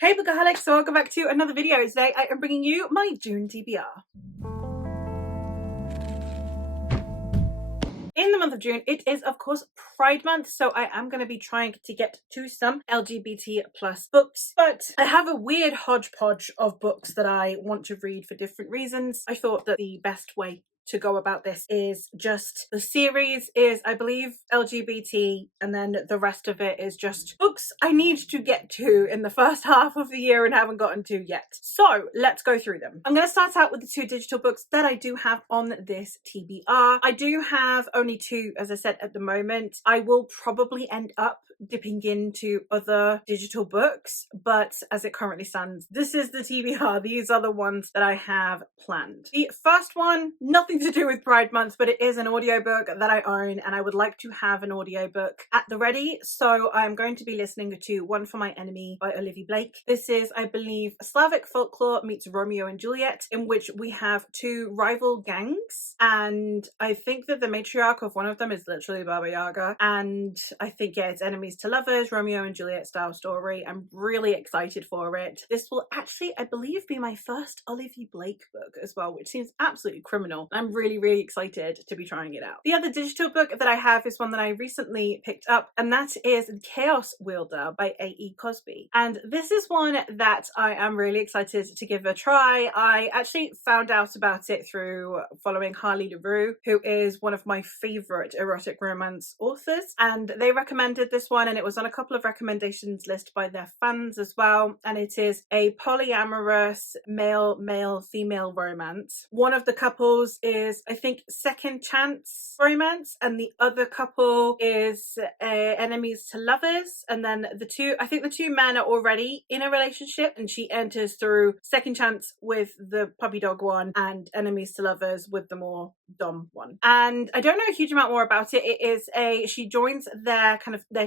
Hey Bookaholics, so welcome back to another video. Today I am bringing you my June TBR. In the month of June, it is of course Pride Month, so I am going to be trying to get to some LGBT plus books, but I have a weird hodgepodge of books that I want to read for different reasons. I thought that the best way to go about this is just the series is, I believe, LGBT, and then the rest of it is just books I need to get to in the first half of the year and haven't gotten to yet. So let's go through them. I'm going to start out with the two digital books that I do have on this TBR. I do have only two, as I said, at the moment. I will probably end up dipping into other digital books, but as it currently stands, this is the TBR. These are the ones that I have planned. The first one, nothing to do with Pride Month, but it is an audiobook that I own, and I would like to have an audiobook at the ready, so I'm going to be listening to One for My Enemy by Olivia Blake. This is, I believe, Slavic folklore meets Romeo and Juliet, in which we have two rival gangs, and I think that the matriarch of one of them is literally Baba Yaga, and I think, yeah, it's enemies to lovers, Romeo and Juliet style story. I'm really excited for it. This will actually, I believe, be my first Olivia Blake book as well, which seems absolutely criminal. I'm really excited to be trying it out. The other digital book that I have is one that I recently picked up, and that is Chaos Wielder by A.E. Cosby. And this is one that I am really excited to give a try. I actually found out about it through following Harley LaRue, who is one of my favorite erotic romance authors, and they recommended this one, and it was on a couple of recommendations list by their fans as well, and it is a polyamorous male female romance. One of the couples is, I think, second chance romance, and the other couple is enemies to lovers, and then I think the two men are already in a relationship, and she enters through second chance with the puppy dog one and enemies to lovers with the more dom one. And I don't know a huge amount more about it. It is she joins their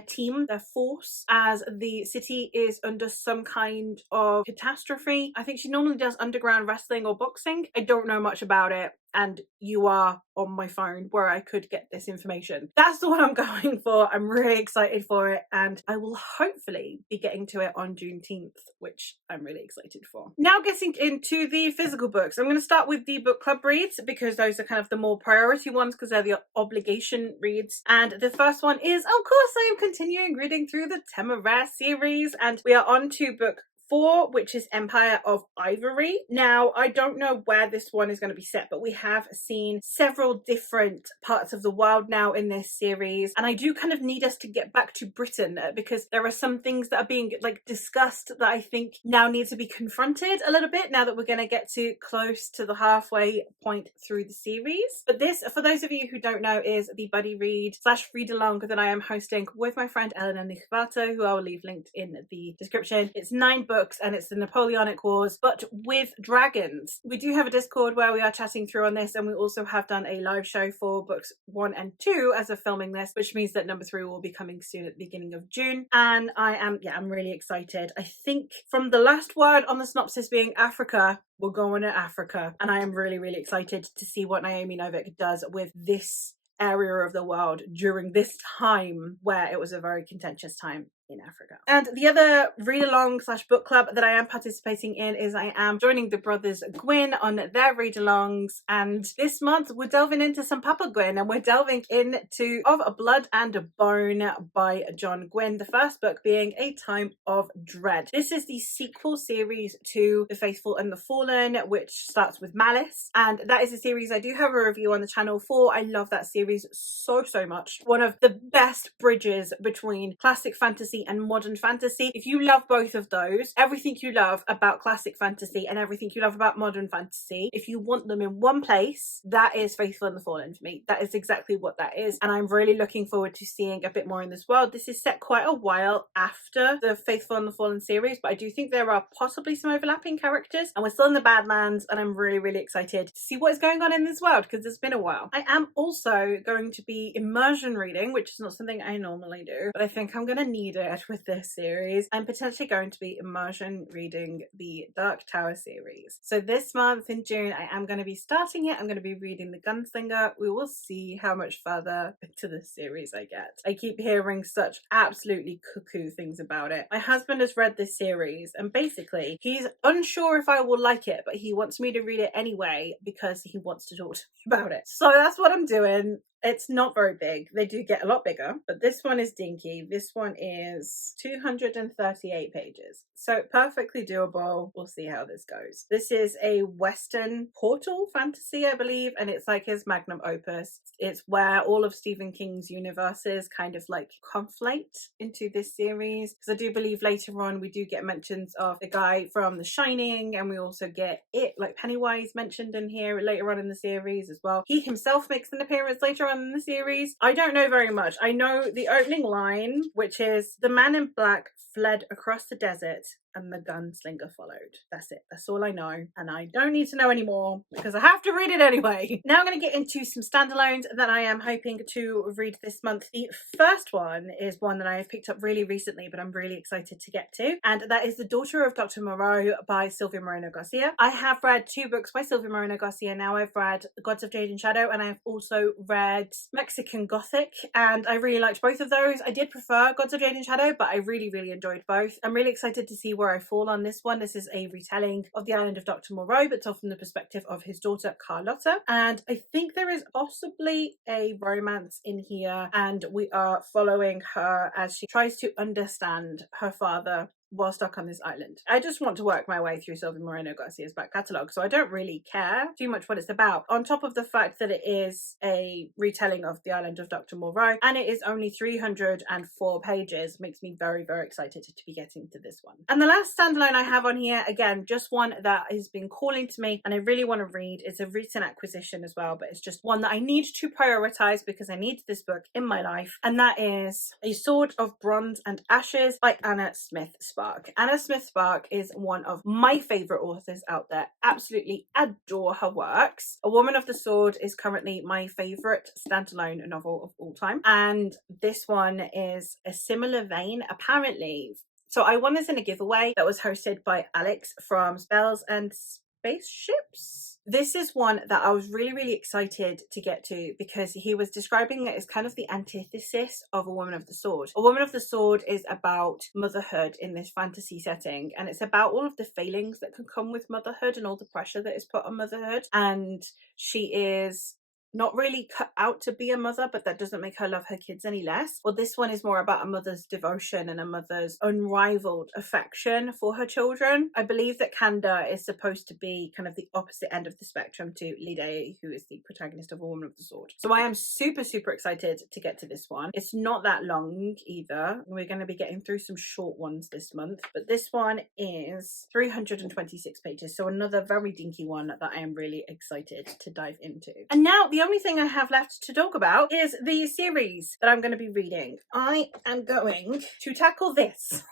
team, their force, as the city is under some kind of catastrophe. I think she normally does underground wrestling or boxing. I don't know much about it, and you are on my phone where I could get this information. That's the one I'm going for. I'm really excited for it, and I will hopefully be getting to it on Juneteenth, which I'm really excited for. Now getting into the physical books, I'm going to start with the book club reads, because those are kind of the more priority ones, because they're the obligation reads. And the first one is, of course, I am continuing reading through the Temeraire series, and we are on to book 4, which is Empire of Ivory. Now, I don't know where this one is going to be set, but we have seen several different parts of the world now in this series, and I do kind of need us to get back to Britain, because there are some things that are being discussed that I think now need to be confronted a little bit, now that we're going to get to close to the halfway point through the series. But this, for those of you who don't know, is the buddy read / read-along that I am hosting with my friend Elena Nichvato, who I will leave linked in the description. It's 9 books, and it's the Napoleonic Wars, but with dragons. We do have a Discord where we are chatting through on this, and we also have done a live show for books 1 and 2 as of filming this, which means that number 3 will be coming soon at the beginning of June. And I'm really excited. I think from the last word on the synopsis being Africa, we're going to Africa, and I am really excited to see what Naomi Novik does with this area of the world during this time where it was a very contentious time in Africa. And the other read-along / book club that I am participating in is I am joining the brothers Gwyn on their read-alongs, and this month we're delving into some Papa Gwyn, and we're delving into Of a Blood and a Bone by John Gwyn, the first book being A Time of Dread. This is the sequel series to The Faithful and the Fallen, which starts with Malice, and that is a series I do have a review on the channel for. I love that series so much. One of the best bridges between classic fantasy and modern fantasy. If you love both of those, everything you love about classic fantasy and everything you love about modern fantasy, if you want them in one place, that is Faithful and the Fallen for me. That is exactly what that is, and I'm really looking forward to seeing a bit more in this world. This is set quite a while after the Faithful and the Fallen series, but I do think there are possibly some overlapping characters, and we're still in the Badlands, and I'm really excited to see what is going on in this world, because it's been a while. I am also going to be immersion reading, which is not something I normally do, but I think I'm going to need it inspired with this series. I'm potentially going to be immersion reading the Dark Tower series. So this month in June, I am going to be starting it. I'm going to be reading the Gunslinger. We will see how much further into this series I get. I keep hearing such absolutely cuckoo things about it. My husband has read this series and basically he's unsure if I will like it, but he wants me to read it anyway because he wants to talk to me about it. So that's what I'm doing. It's not very big. They do get a lot bigger, but this one is dinky. This one is 238 pages. So perfectly doable. We'll see how this goes. This is a Western portal fantasy, I believe, and it's like his magnum opus. It's where all of Stephen King's universes kind of like conflate into this series. Because I do believe later on we do get mentions of the guy from The Shining, and we also get it, like Pennywise mentioned in here later on in the series as well. He himself makes an appearance later on in the series. I don't know very much. I know the opening line, which is the man in black fled across the desert and the gunslinger followed. That's it. That's all I know. And I don't need to know anymore because I have to read it anyway. Now I'm going to get into some standalones that I am hoping to read this month. The first one is one that I have picked up really recently, but I'm really excited to get to. And that is The Daughter of Dr. Moreau by Silvia Moreno Garcia. I have read 2 books by Silvia Moreno Garcia now. I've read Gods of Jade and Shadow, and I've also read Mexican Gothic, and I really liked both of those. I did prefer Gods of Jade and Shadow, but I really enjoyed both. I'm really excited to see where I fall on this one. This is a retelling of the island of Dr. Moreau, but told from the perspective of his daughter Carlotta, and I think there is possibly a romance in here, and we are following her as she tries to understand her father while stuck on this island. I just want to work my way through Silvia Moreno Garcia's back catalogue, so I don't really care too much what it's about, on top of the fact that it is a retelling of the island of Dr. Moreau, and it is only 304 pages. Makes me very excited to be getting to this one. And the last standalone I have on here, again, just one that has been calling to me and I really want to read. It's a recent acquisition as well, but it's just one that I need to prioritize because I need this book in my life, and that is A Sword of Bronze and Ashes by Anna Smith Spark. Anna Smith Spark is one of my favourite authors out there. Absolutely adore her works. A Woman of the Sword is currently my favourite standalone novel of all time, and this one is a similar vein, apparently. So I won this in a giveaway that was hosted by Alex from Spells and Spaceships. This is one that I was really excited to get to because he was describing it as kind of the antithesis of A Woman of the Sword. A Woman of the Sword is about motherhood in this fantasy setting, and it's about all of the failings that can come with motherhood and all the pressure that is put on motherhood, and she is not really cut out to be a mother, but that doesn't make her love her kids any less. Well, this one is more about a mother's devotion and a mother's unrivaled affection for her children. I believe that Kanda is supposed to be kind of the opposite end of the spectrum to Lide, who is the protagonist of A Woman of the Sword. So I am super excited to get to this one. It's not that long either. We're going to be getting through some short ones this month, but this one is 326 pages, so another very dinky one that I am really excited to dive into. And now the only thing I have left to talk about is the series that I'm going to be reading. I am going to tackle this.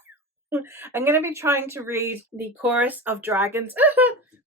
I'm going to be trying to read the Chorus of Dragons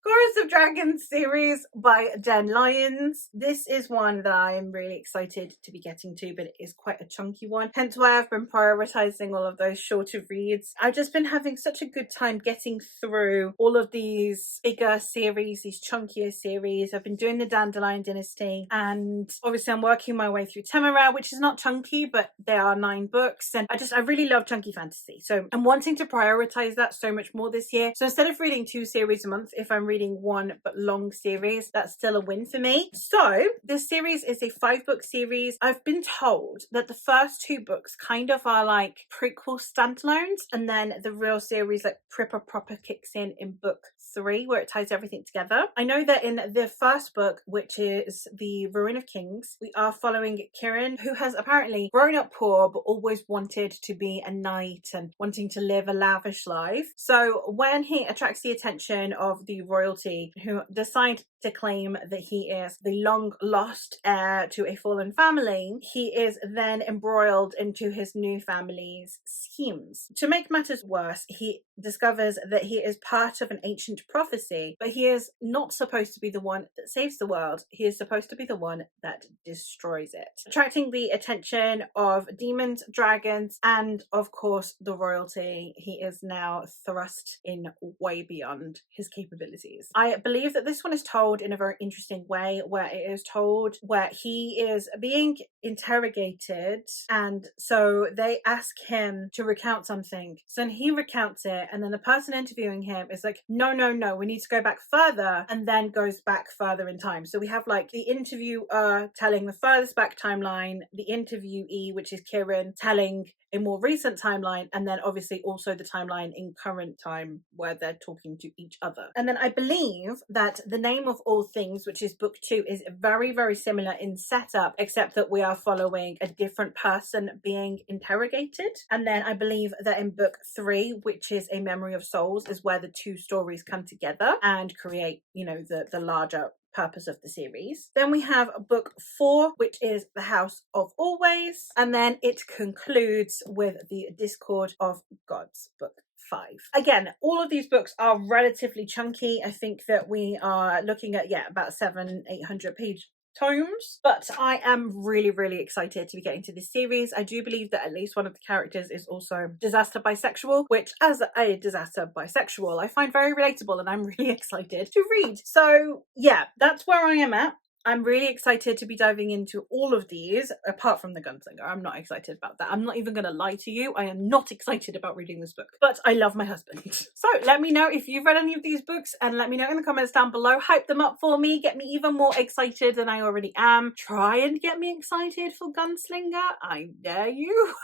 Chorus of Dragons series by Jen Lyons. This is one that I am really excited to be getting to, but it is quite a chunky one, hence why I've been prioritizing all of those shorter reads. I've just been having such a good time getting through all of these bigger series, these chunkier series. I've been doing the Dandelion Dynasty, and obviously I'm working my way through Temeraire, which is not chunky, but there are 9 books, and I really love chunky fantasy, so I'm wanting to prioritize that so much more this year. So instead of reading 2 series a month, if I'm reading one but long series, that's still a win for me. So this series is a 5-book series. I've been told that the first 2 books kind of are like prequel standalones, and then the real series like proper kicks in book 3, where it ties everything together. I know that in the first book, which is The Ruin of Kings, we are following Kieran, who has apparently grown up poor but always wanted to be a knight and wanting to live a lavish life. So when he attracts the attention of the royal royalty who decide to claim that he is the long lost heir to a fallen family, he is then embroiled into his new family's schemes. To make matters worse, he discovers that he is part of an ancient prophecy, but he is not supposed to be the one that saves the world. He is supposed to be the one that destroys it, attracting the attention of demons, dragons, and of course the royalty. He is now thrust in way beyond his capabilities. I believe that this one is told in a very interesting way, where it is told where he is being interrogated, and so they ask him to recount something, so then he recounts it, and then the person interviewing him is like, no, we need to go back further, and then goes back further in time. So we have like the interviewer telling the furthest back timeline, the interviewee, which is Kieran, telling a more recent timeline, and then obviously also the timeline in current time where they're talking to each other. And then I believe that the name of all things, which is book 2, is very, very similar in setup, except that we are following a different person being interrogated. And then I believe that in book 3, which is A Memory of Souls, is where the two stories come together and create, you know, the larger purpose of the series. Then we have book 4, which is The House of Always, and then it concludes with the Discord of Gods, book 5. Again, all of these books are relatively chunky. I think that we are looking at about 700-800 page tomes, but I am really, really excited to be getting to this series. I do believe that at least one of the characters is also disaster bisexual, which as a disaster bisexual I find very relatable, and I'm really excited to read. So yeah, that's where I am at. I'm really excited to be diving into all of these, apart from the Gunslinger. I'm not excited about that. I'm not even going to lie to you. I am not excited about reading this book, but I love my husband. So let me know if you've read any of these books, and let me know in the comments down below. Hype them up for me. Get me even more excited than I already am. Try and get me excited for Gunslinger. I dare you.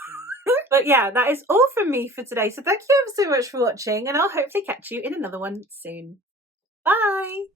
But yeah, that is all from me for today. So thank you ever so much for watching, and I'll hopefully catch you in another one soon. Bye!